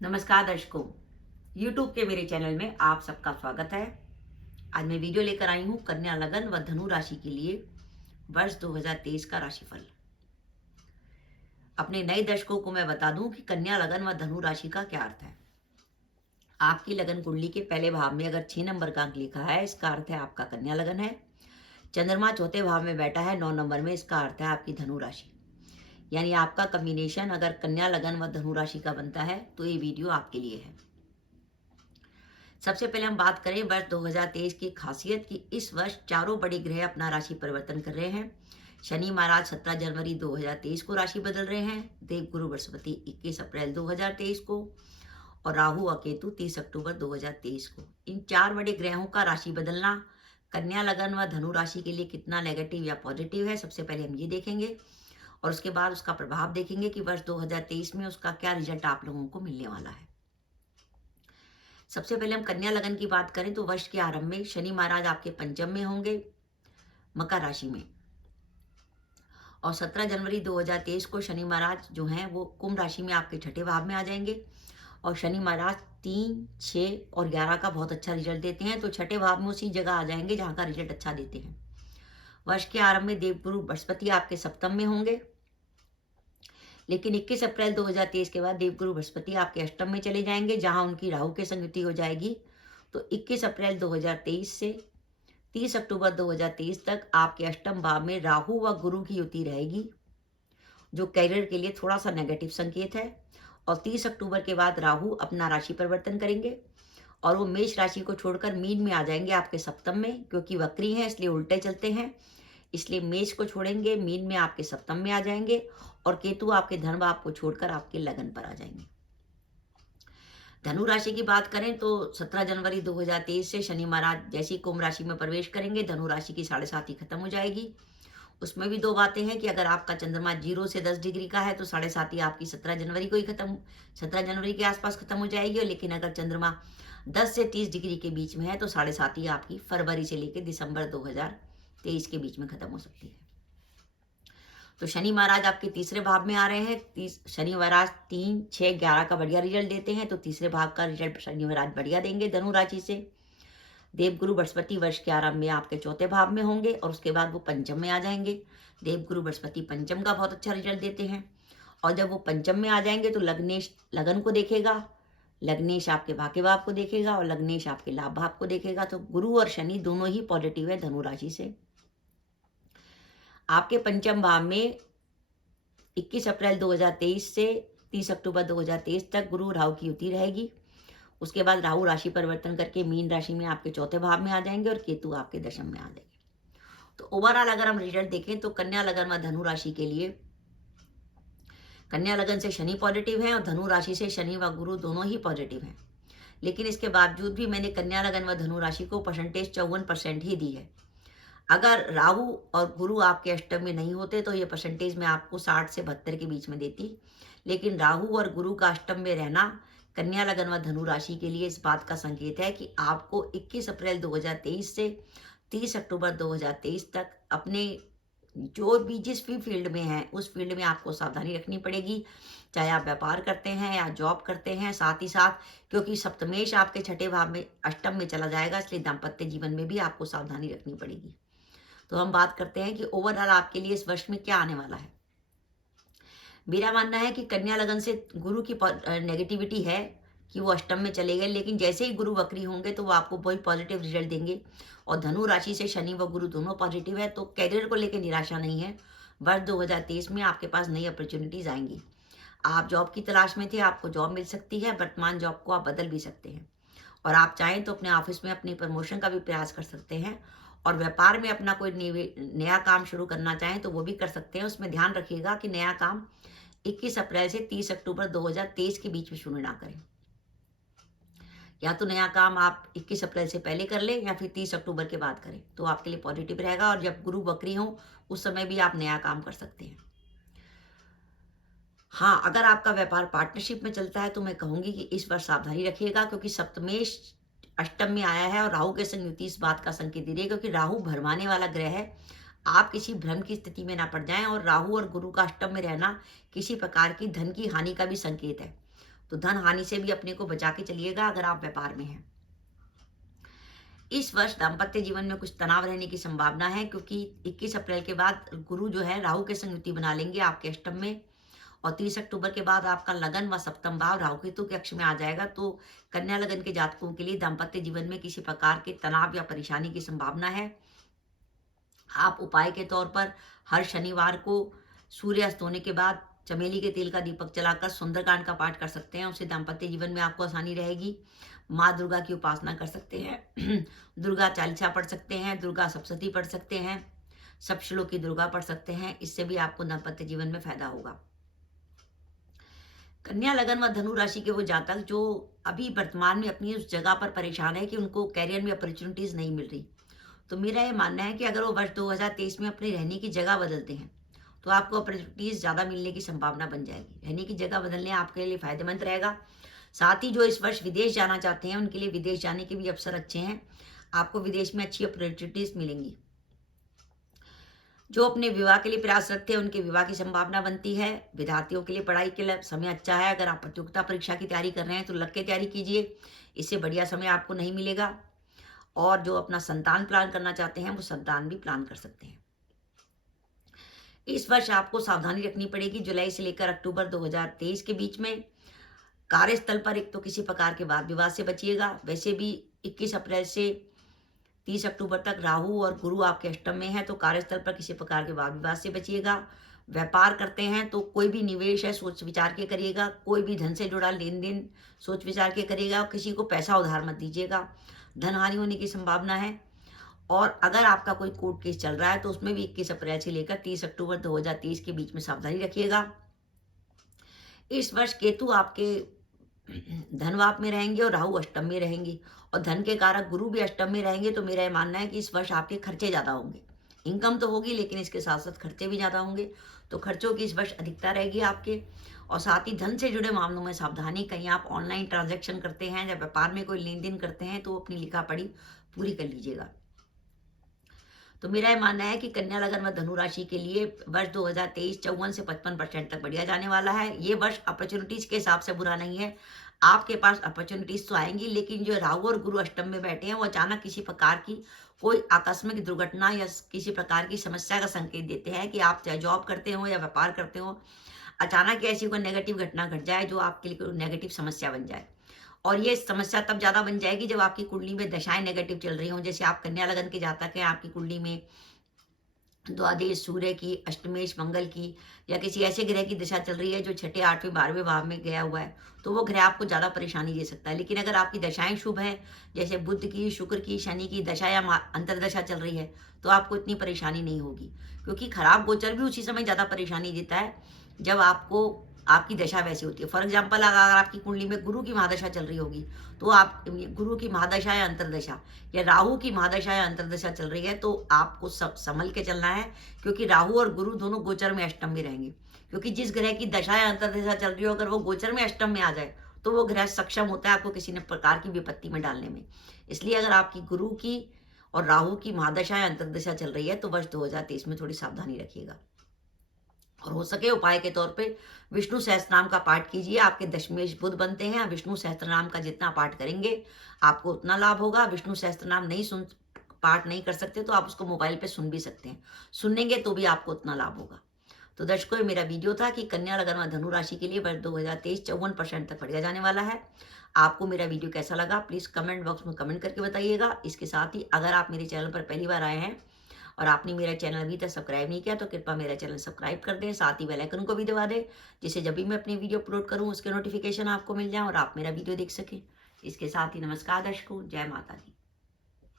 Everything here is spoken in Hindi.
नमस्कार दर्शकों, YouTube के मेरे चैनल में आप सबका स्वागत है। आज मैं वीडियो लेकर आई हूँ कन्या लगन व धनु राशि के लिए वर्ष 2023 का राशिफल। अपने नए दर्शकों को मैं बता दूं कि कन्या लगन व धनु राशि का क्या अर्थ है। आपकी लगन कुंडली के पहले भाव में अगर 6 नंबर का अंक लिखा है, इसका अर्थ है आपका कन्या लगन है। चंद्रमा चौथे भाव में बैठा है 9 नंबर में, इसका अर्थ है आपकी धनु राशि। यानी आपका कॉम्बिनेशन अगर कन्या लगन व धनु राशि का बनता है तो ये वीडियो आपके लिए है। सबसे पहले हम बात करें वर्ष 2023 की खासियत कि इस वर्ष चारों बड़े ग्रह अपना राशि परिवर्तन कर रहे हैं। शनि महाराज 17 जनवरी 2023 को राशि बदल रहे हैं, देवगुरु बृहस्पति 21 अप्रैल 2023 को और राहु और केतु 30 अक्टूबर 2023 को। इन चार बड़े ग्रहों का राशि बदलना कन्या लगन व धनु राशि के लिए कितना नेगेटिव या पॉजिटिव है, सबसे पहले हम ये देखेंगे और उसके बाद उसका प्रभाव देखेंगे कि वर्ष 2023 में उसका क्या रिजल्ट आप लोगों को मिलने वाला है। सबसे पहले हम कन्या लगन की बात करें तो वर्ष के आरंभ में शनि महाराज आपके पंचम में होंगे, मकर राशि में, और 17 जनवरी 2023 को शनि महाराज जो हैं वो कुंभ राशि में आपके छठे भाव में आ जाएंगे। और शनि महाराज 3, 6 और 11 का बहुत अच्छा रिजल्ट देते हैं, तो छठे भाव में उसी जगह आ जाएंगे जहां का रिजल्ट अच्छा देते हैं। वर्ष के आरंभ में देवगुरु बृहस्पति आपके सप्तम में होंगे, लेकिन 21 अप्रैल 2023 के बाद देवगुरु बृहस्पति आपके अष्टम में चले जाएंगे, जहां उनकी राहु के संग युति हो जाएगी। तो 21 अप्रैल 2023 से 30 अक्टूबर 2023 तक आपके अष्टम भाव में राहु व गुरु की युति रहेगी, जो कैरियर के लिए थोड़ा सा नेगेटिव संकेत है। और 30 अक्टूबर के बाद राहु अपना राशि परिवर्तन करेंगे और वो मेष राशि को छोड़कर मीन में आ जाएंगे आपके सप्तम में, क्योंकि वक्री हैं इसलिए उल्टे चलते हैं, इसलिए मेष को छोड़ेंगे, मीन में आपके सप्तम में आ जाएंगे और केतु आपके धन भाव को छोड़कर आपके लगन पर आ जाएंगे। धनु राशि की बात करें तो 17 जनवरी 2023 से शनि महाराज जैसी कुंभ राशि में प्रवेश करेंगे, धनु राशि की 7.5 खत्म हो जाएगी। उसमें भी दो बातें हैं कि अगर आपका चंद्रमा 0 से 10 डिग्री का है तो 7.5 आपकी 17 जनवरी को ही 17 जनवरी के आसपास खत्म हो जाएगी। लेकिन अगर चंद्रमा 10 से 30 डिग्री के बीच में है तो 7.5 आपकी फरवरी से लेकर दिसंबर 2023 के बीच में खत्म हो सकती है। तो शनि महाराज आपके तीसरे भाव में आ रहे हैं। शनि महाराज 3, 6, 11 का बढ़िया रिजल्ट देते हैं, तो तीसरे भाव का रिजल्ट शनि महाराज बढ़िया देंगे धनु राशि से। देवगुरु बृहस्पति वर्ष के आरंभ में आपके चौथे भाव में होंगे और उसके बाद वो पंचम में आ जाएंगे। देवगुरु बृहस्पति पंचम का बहुत अच्छा रिजल्ट देते हैं और जब वो पंचम में आ जाएंगे तो लग्नेश लगन को देखेगा, लग्नेश आपके भाग्य भाव को देखेगा और लग्नेश आपके लाभ भाव को देखेगा। तो गुरु और शनि दोनों ही पॉजिटिव है धनु राशि से। आपके पंचम भाव में 21 अप्रैल 2023 से 30 अक्टूबर 2023 तक गुरु राहु की युति रहेगी। उसके बाद राहु राशि परिवर्तन करके मीन राशि में आपके चौथे भाव में आ जाएंगे और केतु आपके दशम में आ जाएंगे। तो ओवरऑल अगर हम रिजल्ट देखें तो कन्या लगन व धनु राशि के लिए कन्या लगन से शनि पॉजिटिव है और धनु राशि से शनि व गुरु दोनों ही पॉजिटिव हैं। लेकिन इसके बावजूद भी मैंने कन्या लगन व धनु राशि को परसेंटेज 54% ही दी है। अगर राहु और गुरु आपके अष्टम में नहीं होते तो ये परसेंटेज मैं आपको 60 से 72 के बीच में देती। लेकिन राहु और गुरु का अष्टम में रहना कन्या लगन व धनु राशि के लिए इस बात का संकेत है कि आपको 21 अप्रैल 2023 से 30 अक्टूबर 2023 तक अपने जो भी जिस भी फील्ड में है उस फील्ड में आपको सावधानी रखनी पड़ेगी, चाहे आप व्यापार करते हैं या जॉब करते हैं। साथ ही साथ क्योंकि सप्तमेश आपके छठे भाव में अष्टम में चला जाएगा, इसलिए दाम्पत्य जीवन में भी आपको सावधानी रखनी पड़ेगी। तो हम बात करते हैं कि ओवरऑल आपके लिए इस वर्ष में क्या आने वाला है। मेरा मानना है कि कन्या लगन से गुरु की नेगेटिविटी है कि वो अष्टम में चले गए, लेकिन जैसे ही गुरु वक्री होंगे तो वो आपको बहुत पॉजिटिव रिजल्ट देंगे। और धनु राशि से शनि व गुरु दोनों पॉजिटिव है, तो कैरियर को लेकर निराशा नहीं है। वर्ष 2023 में आपके पास नई अपॉर्चुनिटीज आएंगी। आप जॉब की तलाश में थे, आपको जॉब मिल सकती है, वर्तमान जॉब को आप बदल भी सकते हैं और आप चाहें तो अपने ऑफिस में अपनी प्रमोशन का भी प्रयास कर सकते हैं। और व्यापार में अपना कोई नया काम शुरू करना चाहें तो वो भी कर सकते हैं। उसमें ध्यान रखिएगा कि नया काम 21 अप्रैल से 30 अक्टूबर 2023 के बीच में शुरू ना करें। या तो नया काम आप 21 अप्रैल से पहले कर लें या फिर 30 अक्टूबर के बाद करें, तो आपके लिए पॉजिटिव रहेगा। और जब गुरु वक्री हो उस समय भी आप नया काम कर सकते हैं। हाँ, अगर आपका व्यापार पार्टनरशिप में चलता है तो मैं कहूंगी कि इस बार सावधानी रखिएगा, क्योंकि सप्तमेश अष्टम में आया है और राहु के संग युति इस बात का संकेत दे रही है, क्योंकि राहु भरमाने वाला ग्रह है। आप किसी भ्रम की स्थिति में ना पड़ जाएं और राहु और गुरु का अष्टम में रहना किसी प्रकार की धन की हानि का भी संकेत है। तो धन हानि से भी अपने को बचा के चलिएगा अगर आप व्यापार में हैं। इस वर्ष दाम्पत्य जीवन में कुछ तनाव रहने की संभावना है, क्योंकि 21 अप्रैल के बाद गुरु जो है राहु के संग युति बना लेंगे आपके अष्टम में, और 30 अक्टूबर के बाद आपका लगन व सप्तम भाव राहु केतु के अक्ष में आ जाएगा। तो कन्या लगन के जातकों के लिए दाम्पत्य जीवन में किसी प्रकार के तनाव या परेशानी की संभावना है। आप उपाय के तौर पर हर शनिवार को सूर्यास्त होने के बाद चमेली के तेल का दीपक जलाकर सुंदरकांड का पाठ कर सकते हैं। उससे दाम्पत्य जीवन में आपको आसानी रहेगी। माँ दुर्गा की उपासना कर सकते हैं, दुर्गा चालीसा पढ़ सकते हैं, दुर्गा सप्तशती पढ़ सकते हैं, सप्तश्लोकी दुर्गा पढ़ सकते हैं। इससे भी आपको दाम्पत्य जीवन में फायदा होगा। कन्या लगन व धनु राशि के वो जातक जो अभी वर्तमान में अपनी उस जगह पर परेशान है कि उनको कैरियर में अपॉर्चुनिटीज नहीं मिल रही, तो मेरा ये मानना है कि अगर वो वर्ष 2023 में अपने रहने की जगह बदलते हैं तो आपको अपॉर्चुनिटीज ज़्यादा मिलने की संभावना बन जाएगी। रहने की जगह बदलने आपके लिए फायदेमंद रहेगा। साथ ही जो इस वर्ष विदेश जाना चाहते हैं उनके लिए विदेश जाने के भी अवसर अच्छे हैं। आपको विदेश में अच्छी अपॉर्चुनिटीज मिलेंगी। जो अपने विवाह के लिए प्रयास रखते हैं उनके विवाह की संभावना बनती है। विद्यार्थियों के लिए पढ़ाई के लिए समय अच्छा है। अगर आप प्रतियोगिता परीक्षा की तैयारी कर रहे हैं तो लग के तैयारी कीजिए, इससे बढ़िया समय आपको नहीं मिलेगा। और जो अपना संतान प्लान करना चाहते हैं वो संतान भी प्लान कर सकते हैं। इस वर्ष आपको सावधानी रखनी पड़ेगी। जुलाई से लेकर अक्टूबर 2023 के बीच में कार्यस्थल पर एक तो किसी प्रकार के वाद विवाद से बचिएगा। वैसे भी 21 अप्रैल से 30 अक्टूबर तक राहु और गुरु आपके अष्टम में है, तो कार्यस्थल पर किसी प्रकार के वाद विवाद से बचिएगा। व्यापार करते हैं तो कोई भी निवेश है सोच विचार के करिएगा। कोई भी धन से जुड़ा लेन देन सोच विचार के करिएगा। किसी को पैसा उधार मत दीजिएगा, धन हानि होने की संभावना है। और अगर आपका कोई कोर्ट केस चल रहा है तो उसमें भी 21 अप्रैल से लेकर 30 अक्टूबर 2023 के बीच में सावधानी रखिएगा। इस वर्ष केतु आपके धनवाप में रहेंगे और राहु अष्टम में रहेंगे, और धन के कारक गुरु भी अष्टम में रहेंगे। तो मेरा ये मानना है कि इस वर्ष आपके खर्चे ज़्यादा होंगे। इनकम तो होगी लेकिन इसके साथ साथ खर्चे भी ज़्यादा होंगे। तो खर्चों की इस वर्ष अधिकता रहेगी आपके। और साथ ही धन से जुड़े मामलों में सावधानी। कहीं आप ऑनलाइन ट्रांजैक्शन करते हैं या व्यापार में कोई लेन देन करते हैं तो अपनी लिखा पढ़ी पूरी कर लीजिएगा। तो मेरा ये मानना है कि कन्या लगन व धनु राशि के लिए वर्ष 2023 54 से 55% तक बढ़िया जाने वाला है। ये वर्ष अपॉर्चुनिटीज के हिसाब से बुरा नहीं है। आपके पास अपॉर्चुनिटीज तो आएंगी, लेकिन जो राहु और गुरु अष्टम में बैठे हैं वो अचानक किसी प्रकार की कोई आकस्मिक दुर्घटना या किसी प्रकार की समस्या का संकेत देते हैं कि आप चाहे जॉब करते हो या व्यापार करते हो, अचानक ऐसी कोई नेगेटिव घटना घट जाए जो आपके लिए नेगेटिव समस्या बन जाए। और ये समस्या तब ज़्यादा बन जाएगी जब आपकी कुंडली में दशाएं नेगेटिव चल रही हों। जैसे आप कन्या लगन के जातक हैं, आपकी कुंडली में द्वादश सूर्य की, अष्टमेश मंगल की, या किसी ऐसे ग्रह की दशा चल रही है जो छठे 8वें 12वें भाव में गया हुआ है, तो वो ग्रह आपको ज़्यादा परेशानी दे सकता है। लेकिन अगर आपकी दशाएं शुभ हैं, जैसे बुध की, शुक्र की, शनि की दशा या अंतरदशा चल रही है, तो आपको इतनी परेशानी नहीं होगी। क्योंकि खराब गोचर भी उसी समय ज़्यादा परेशानी देता है जब आपको आपकी दशा वैसी होती है। फॉर एग्जाम्पल अगर आपकी कुंडली में गुरु की महादशा चल रही होगी, तो आप गुरु की महादशा या अंतरदशा या राहु की महादशा या अंतरदशा चल रही है, तो आपको सब संभल के चलना है। क्योंकि राहु और गुरु दोनों गोचर में अष्टम में रहेंगे। क्योंकि जिस ग्रह की दशा या अंतरदशा चल रही हो, अगर वो गोचर में अष्टम में आ जाए तो वो ग्रह सक्षम होता है आपको किसी न प्रकार की विपत्ति में डालने में। इसलिए अगर आपकी गुरु की और राहु की महादशा या अंतरदशा चल रही है तो वर्ष 2023 में थोड़ी सावधानी रखिएगा। और हो सके उपाय के तौर पे विष्णु सहस्त्रनाम का पाठ कीजिए। आपके दशमेश बुध बनते हैं। विष्णु सहस्त्रनाम का जितना पाठ करेंगे आपको उतना लाभ होगा। विष्णु सहस्त्रनाम पाठ नहीं कर सकते तो आप उसको मोबाइल पे सुन भी सकते हैं। सुनेंगे तो भी आपको उतना लाभ होगा। तो दर्शकों, मेरा वीडियो था कि कन्या लगन व धनु राशि के लिए वर्ष 2023 54% तक बढ़िया जाने वाला है। आपको मेरा वीडियो कैसा लगा प्लीज़ कमेंट बॉक्स में कमेंट करके बताइएगा। इसके साथ ही अगर आप मेरे चैनल पर पहली बार आए हैं और आपने मेरा चैनल अभी तक सब्सक्राइब नहीं किया तो कृपया मेरा चैनल सब्सक्राइब कर दें, साथ ही बेल आइकन को भी दबा दें, जिससे जब भी मैं अपनी वीडियो अपलोड करूं उसके नोटिफिकेशन आपको मिल जाए और आप मेरा वीडियो देख सकें। इसके साथ ही नमस्कार दर्शकों, जय माता दी।